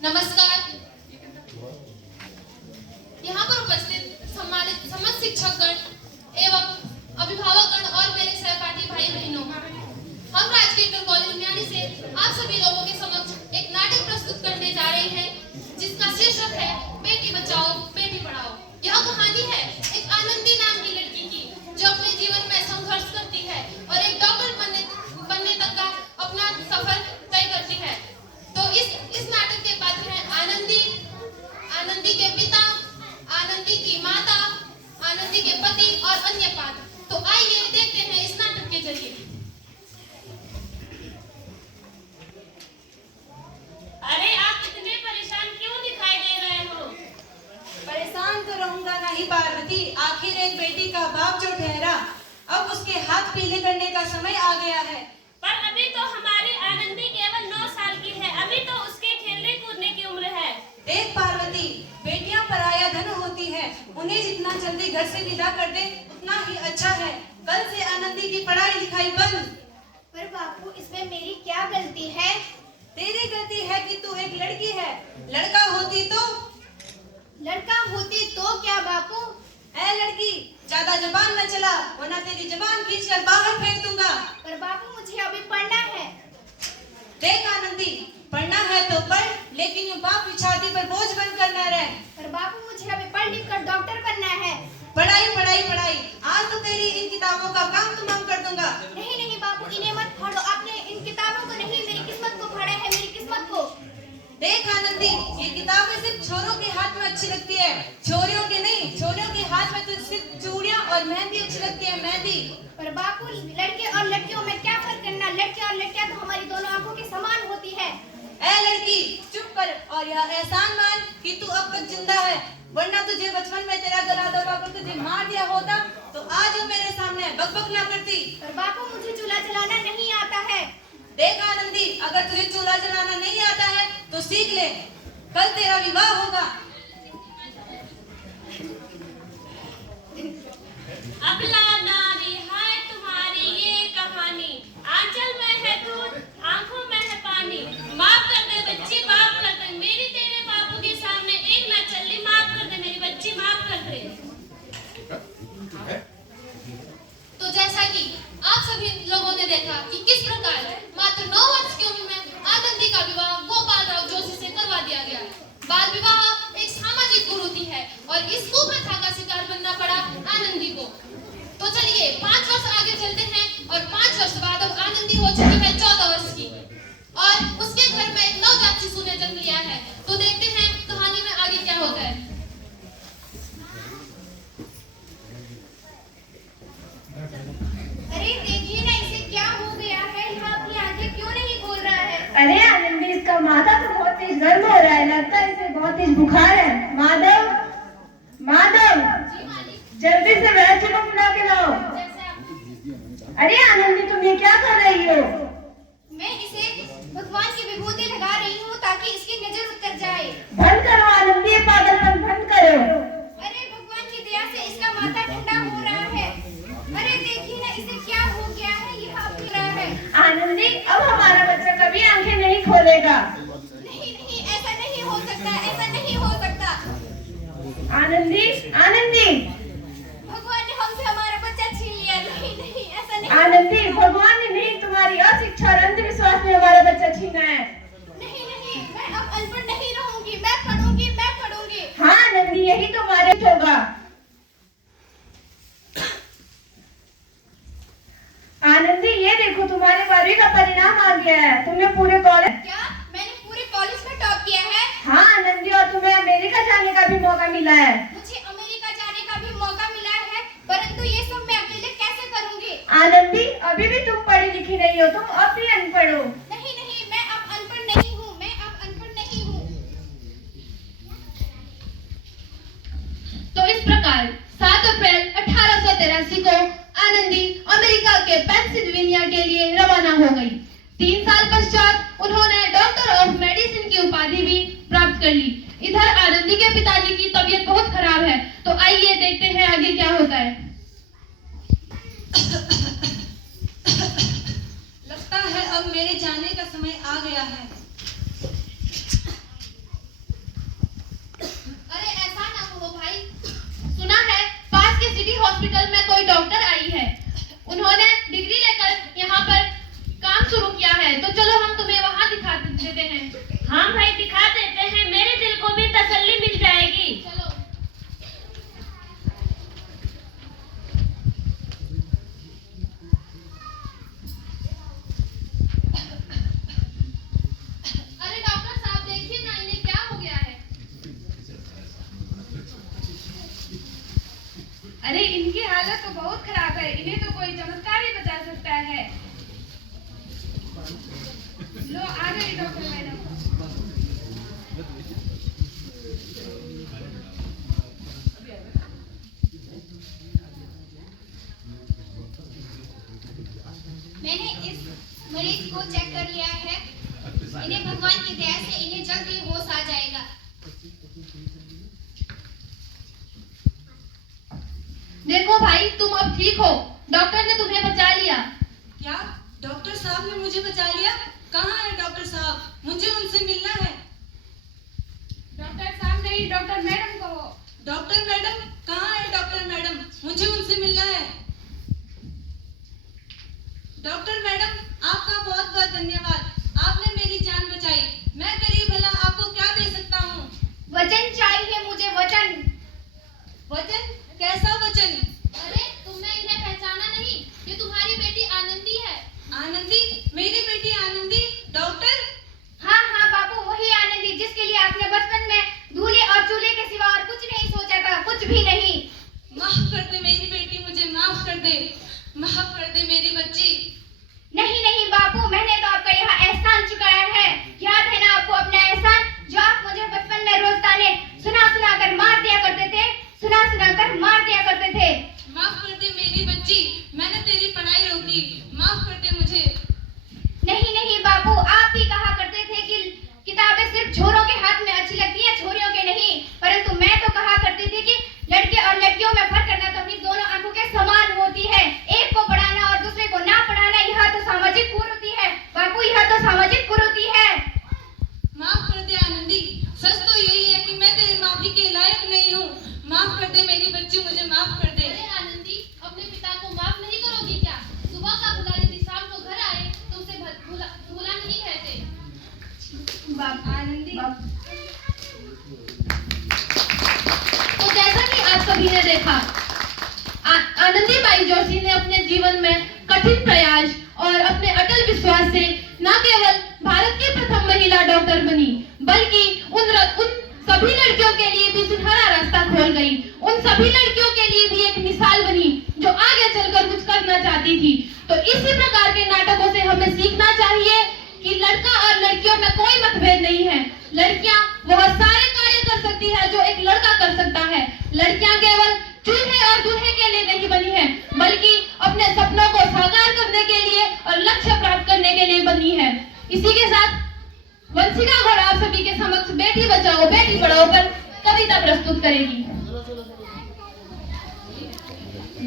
नमस्कार। यहाँ पर उपस्थित सम्मानित समस्त शिक्षकगण एवं अभिभावकगण और मेरे सहपाठी भाई बहनों, हम राजकीय इंटर कॉलेज म्यानी से आप सभी लोगों के समक्ष एक नाटक प्रस्तुत करने जा रहे हैं, जिसका शीर्षक है बेटी बचाओ बेटी पढ़ाओ। यह कहानी है एक आनंदी नाम की लड़की की, जो अपने जीवन में संघर्ष करती है और एक डॉक्टर बनने तक का अपना सफर तय करती है। तो इस नाटक के पात्र हैं आनंदी, आनंदी के पिता, आनंदी की माता, आनंदी के पति और अन्य पात्र। तो आइए देखते हैं इस नाटक के जरिए। अरे आप इतने परेशान क्यों दिखाई दे रहे हो? परेशान तो रहूंगा नहीं पार्वती, आखिर एक बेटी का बाप जो ठहरा, अब उसके हाथ पीले करने का समय आ गया है। पर अभी तो हमारी आनंदी केवल 9 साल की है, अभी तो उसके खेलने कूदने की उम्र है। देख पार्वती, बेटियां पराया धन होती है, उन्हें जितना जल्दी घर से विदा कर दे उतना ही अच्छा है। कल से आनंदी की पढ़ाई लिखाई बंद। पर बापू, इसमें मेरी क्या गलती है? तेरी गलती है कि तू एक लड़की है, लड़का होती तो क्या बापू? ऐ लड़की, ज्यादा जबान न चला, वरना तेरी जबान खींचकर बाहर फेंक दूंगा। पर बापू, मुझे अभी पढ़ना है। देख आनंदी, पढ़ना है तो पढ़, लेकिन यूं बाप की छाती पर बोझ बनकर न रह। पर बापू, मुझे अभी पढ़ लिख कर डॉक्टर बनना है। पढ़ाई पढ़ाई पढ़ाई, आज तो तेरी इन किताबों का काम तमाम कर दूंगा। नहीं नहीं बापू, इन्हें मत पढ़ो। आपने इन किताबों को नहीं, मेरी किस्मत को पढ़ा है, मेरी किस्मत को। देख आनंदी, ये किताबें सिर्फ छोरों के हाथ में अच्छी लगती है, छोरियों के नहीं। छोरियों के हाथ में तो सिर्फ चूड़ियां और मेहंदी अच्छी लगती है, मेहंदी। पर बापू, लड़के और लड़कियों में क्या फर्क करना? लड़के और लड़कियां तो हमारी दोनों आंखों के समान होती है। ऐ लड़की, चुप कर और यह एहसान मान कि तू अब तक जिंदा है, वरना तुझे बचपन में तेरा गला दबाकर तुझे मार दिया होता तो आज वो मेरे सामने बकबक ना करती। पर बापू, मुझे चूल्हा जलाना नहीं आता है। देख आनंदी, अगर तुझे चूल्हा जलाना नहीं आता है तो सीख ले, कल तेरा विवाह होगा। अबला नारी है तुम्हारी ये कहानी, आंचल में है दूध, आंखों में है पानी। माफ कर दे बच्ची, माफ कर दे, मेरी तेरे बापू के सामने एक न चली। माफ कर दे मेरी बच्ची, माफ कर दे। तो जैसा कि आप सभी लोगों ने देखा कि किस प्रकार मात्र 9 वर्ष की उम्र में आनंदी का विवाह गोपाल राव जोशी से करवा दिया गया। बाल विवाह एक सामाजिक कुरीति है और इस कुप्रथा का शिकार बनना पड़ा आनंदी को। तो चलिए 5 वर्ष आगे चलते हैं और 5 वर्ष बाद अब आनंदी हो चुकी है 14 वर्ष की और उसके घर में एक नवजात शिशु ने जन्म लिया है। तो देखते हैं कहानी में आगे क्या होता है। अरे देखिए ना, इसे क्या हो गया है? यह अपनी आंखें क्यों नहीं खोल रहा है? अरे आनंदी, इसका माथा तो बहुत तेज गर्म हो रहा है, लगता है इसे बहुत तेज बुखार है। माधव, माधव, जी मालिक, जल्दी से वैद्य को बुला के लाओ। जैसे आप अरे आनंदी, तुम ये क्या कर रही हो? मैं इसे भगवान की विभूति लगा रही हूँ ताकि इसकी नजर उतर जाए। बंद करो आनंदी, ये पागलपन बंद करो। अरे भगवान की दया से इसका माथा ठंडा हो रहा है। अरे देखिए ना, इसे क्या हो गया है? यह अब रहा है। आनंदी, अब हमारा बच्चा कभी आंखें नहीं खोलेगा। नहीं नहीं, ऐसा नहीं हो सकता, ऐसा नहीं हो सकता। आनंदी, आनंदी, भगवान ने हमसे हमारा बच्चा छीन लिया। नहीं नहीं, ऐसा नहीं। आनंदी, भगवान ने नहीं, तुम्हारी अशिक्षा और अंधविश्वास ने हमारा बच्चा छीना है। नहीं नहीं, मैं अब अनपढ़ नहीं रहूंगी, मैं पढ़ूंगी, मैं पढ़ूंगी। हाँ आनंदी, यही तुम्हारे होगा। आनंदी, ये देखो तुम्हारे 12वीं का परिणाम आ गया है, तुमने पूरे कॉलेज। क्या मैंने पूरे कॉलेज में टॉप किया है? हाँ आनंदी, और तुम्हें अमेरिका जाने का भी मौका मिला है। मुझे अमेरिका जाने का भी मौका मिला है, परंतु ये सब मैं अकेले कैसे करूंगी? आनंदी, अभी भी तुम पढ़ी लिखी नहीं हो, तुम अब भी अनपढ़ हो। नहीं नहीं, मैं अब अनपढ़ नहीं हूँ, मैं अब अनपढ़ नहीं हूँ। तो इस प्रकार 7 अप्रैल 1883 को आनंदी अमेरिका के पेंसिल्वेनिया के लिए रवाना हो गई। 3 साल पश्चात उन्होंने डॉक्टर ऑफ मेडिसिन की उपाधि भी प्राप्त कर ली। इधर आनंदी के पिताजी की तबीयत बहुत खराब है, तो आइए देखते हैं आगे क्या होता है। लगता है अब मेरे जाने का समय आ गया है। अरे इनकी हालत तो बहुत खराब है, इन्हें तो कोई चमत्कार ही बचा सकता है। लो आ गई डॉक्टर मैडम। मैंने इस मरीज को चेक कर लिया है। इन्हें भगवान की दया से इन्हें जल्द ही होश आ जाएगा। देखो भाई, तुम अब ठीक हो, डॉक्टर ने तुम्हें बचा लिया। क्या डॉक्टर साहब ने मुझे बचा लिया? कहाँ है डॉक्टर साहब? मुझे उनसे मिलना है। डॉक्टर साहब नहीं, डॉक्टर मैडम कहो। डॉक्टर मैडम कहाँ है? डॉक्टर मैडम मुझे उनसे मिलना है। डॉक्टर मैडम आपका बहुत बहुत धन्यवाद, आपने मेरी जान बचाई। मैं गरीब भला आपको क्या दे सकता हूँ? वचन चाहिए मुझे, वचन। वचन? कैसा वचन? अरे तुमने इन्हें पहचाना नहीं? ये तुम्हारी बेटी आनंदी है। आनंदी? मेरी बेटी आनंदी? डॉक्टर? हाँ हाँ बाबू, वही आनंदी जिसके लिए आपने बचपन में दूल्हे और चूल्हे के सिवा और कुछ नहीं सोचा था, कुछ भी नहीं। माफ कर दे मेरी बेटी, मुझे माफ कर दे, माफ कर दे मेरी बच्ची। नहीं नहीं बापू, मैंने तो आपका यहाँ एहसान चुकाया है। याद है ना आपको अपना एहसान, जो आप मुझे बचपन में रोज ताने सुना सुना कर मार दिया करते थे, सुना सुना कर मार दिया करते थे। माफ कर दे मेरी बच्ची, मैंने तेरी पढ़ाई रोकी, माफ कर दे मुझे। नहीं नहीं बापू, आप ही कहा करते थे कि किताबें सिर्फ छोरों के हाथ में अच्छी लगती है, छोरियों के नहीं। परंतु मैं तो कहा करती थी कि लड़के और लड़कियों में फर्क करना तो अपनी दोनों आंखों के समान होती है। एक को पढ़ाना और दूसरे को ना पढ़ाना, यह तो सामाजिक कुरीति है बापू, यह तो सामाजिक कुरीति है। माफ कर दे आनंदी, सच तो यही है कि मैं तेरी माफी के लायक नहीं हूँ। माफ कर दे मेरी बच्ची, मुझे माफ कर दे। अरे आनंदी, अपने पिता को माफ नहीं करोगी क्या? सुबह का भुला यदि शाम को घर आए तो उसे भूला नहीं कहते। आनंदी, तो जैसा कि आप सभी ने देखा, आनंदी बाई जोशी ने अपने जीवन में कठिन प्रयास और अपने अटल विश्वास से न केवल भारत की प्रथम महिला डॉक्टर बनी, बल्कि उन सभी लड़कियों के लिए भी सुनहरा रास्ता खोल गई। उन सभी लड़कियों के लिए भी एक मिसाल बनी जो आगे चलकर कुछ करना चाहती थी। तो इसी प्रकार के नाटकों से हमें सीखना चाहिए कि लड़का और लड़कियों में कोई मतभेद नहीं है। लड़कियां वह सारे कार्य कर सकती है जो एक लड़का कर सकता है। लड़कियां केवल चूल्हे और दूल्हे के लिए नहीं बनी है, बल्कि अपने सपनों को साकार करने के लिए और लक्ष्य प्राप्त करने के लिए बनी है। इसी के साथ वंशिका गौड़ आप सभी के समक्ष बेटी बचाओ बेटी पढ़ाओ पर कविता प्रस्तुत करेगी।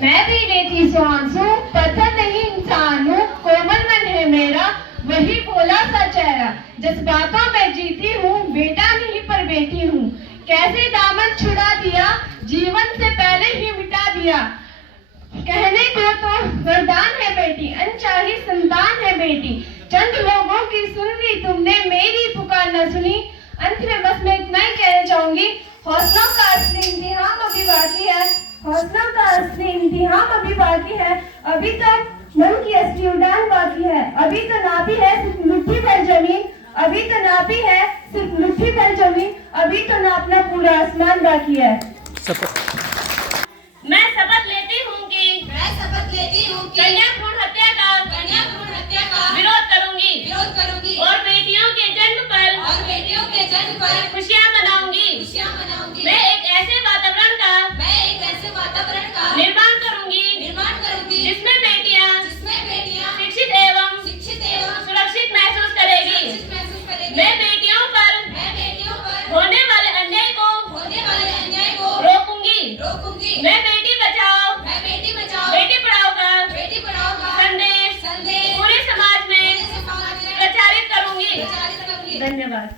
मैं भी लेती सुहांसू, पत्थर नहीं इंसान हूँ, कोमल मन है मेरा, वही भोला सा चेहरा, जज्बातों में जीती हूँ, बेटा नहीं पर बेटी हूँ। कैसे दामन छुड़ा दिया, जीवन से पहले ही मिटा दिया। कहने को तो वरदान है बेटी, अनचाही संतान है बेटी। चंद लोगों की सुन ली तुमने, मेरी पुकार न सुनी। अंत में बस मैं इतना ही कहना चाहूंगी, हौसलों का असली इम्तिहान अभी बाकी है, हौसलों का असली इम्तिहान अभी बाकी है। अभी तो मन की असली उड़ान बाकी है। अभी तो नापी है सिर्फ मुट्ठी भर जमीन, अभी तो नापी है सिर्फ मुट्ठी भर जमीन, अभी तो नापना पूरा आसमान बाकी है। मैं शपथ लेती हूँ कि कन्या भ्रूण हत्या का विरोध करूंगी और बेटियों के जन्म पर खुशियाँ मनाऊंगी। मैं एक ऐसे वातावरण का निर्माण करूंगी जिसमें बेटियां शिक्षित एवं सुरक्षित महसूस करेगी। मैं बेटियों पर होने वाले अन्याय को रोकूंगी। मैं बेटी बचाओ बेटी पढ़ाओ का संदेश पूरे समाज में प्रचारित करूंगी। धन्यवाद।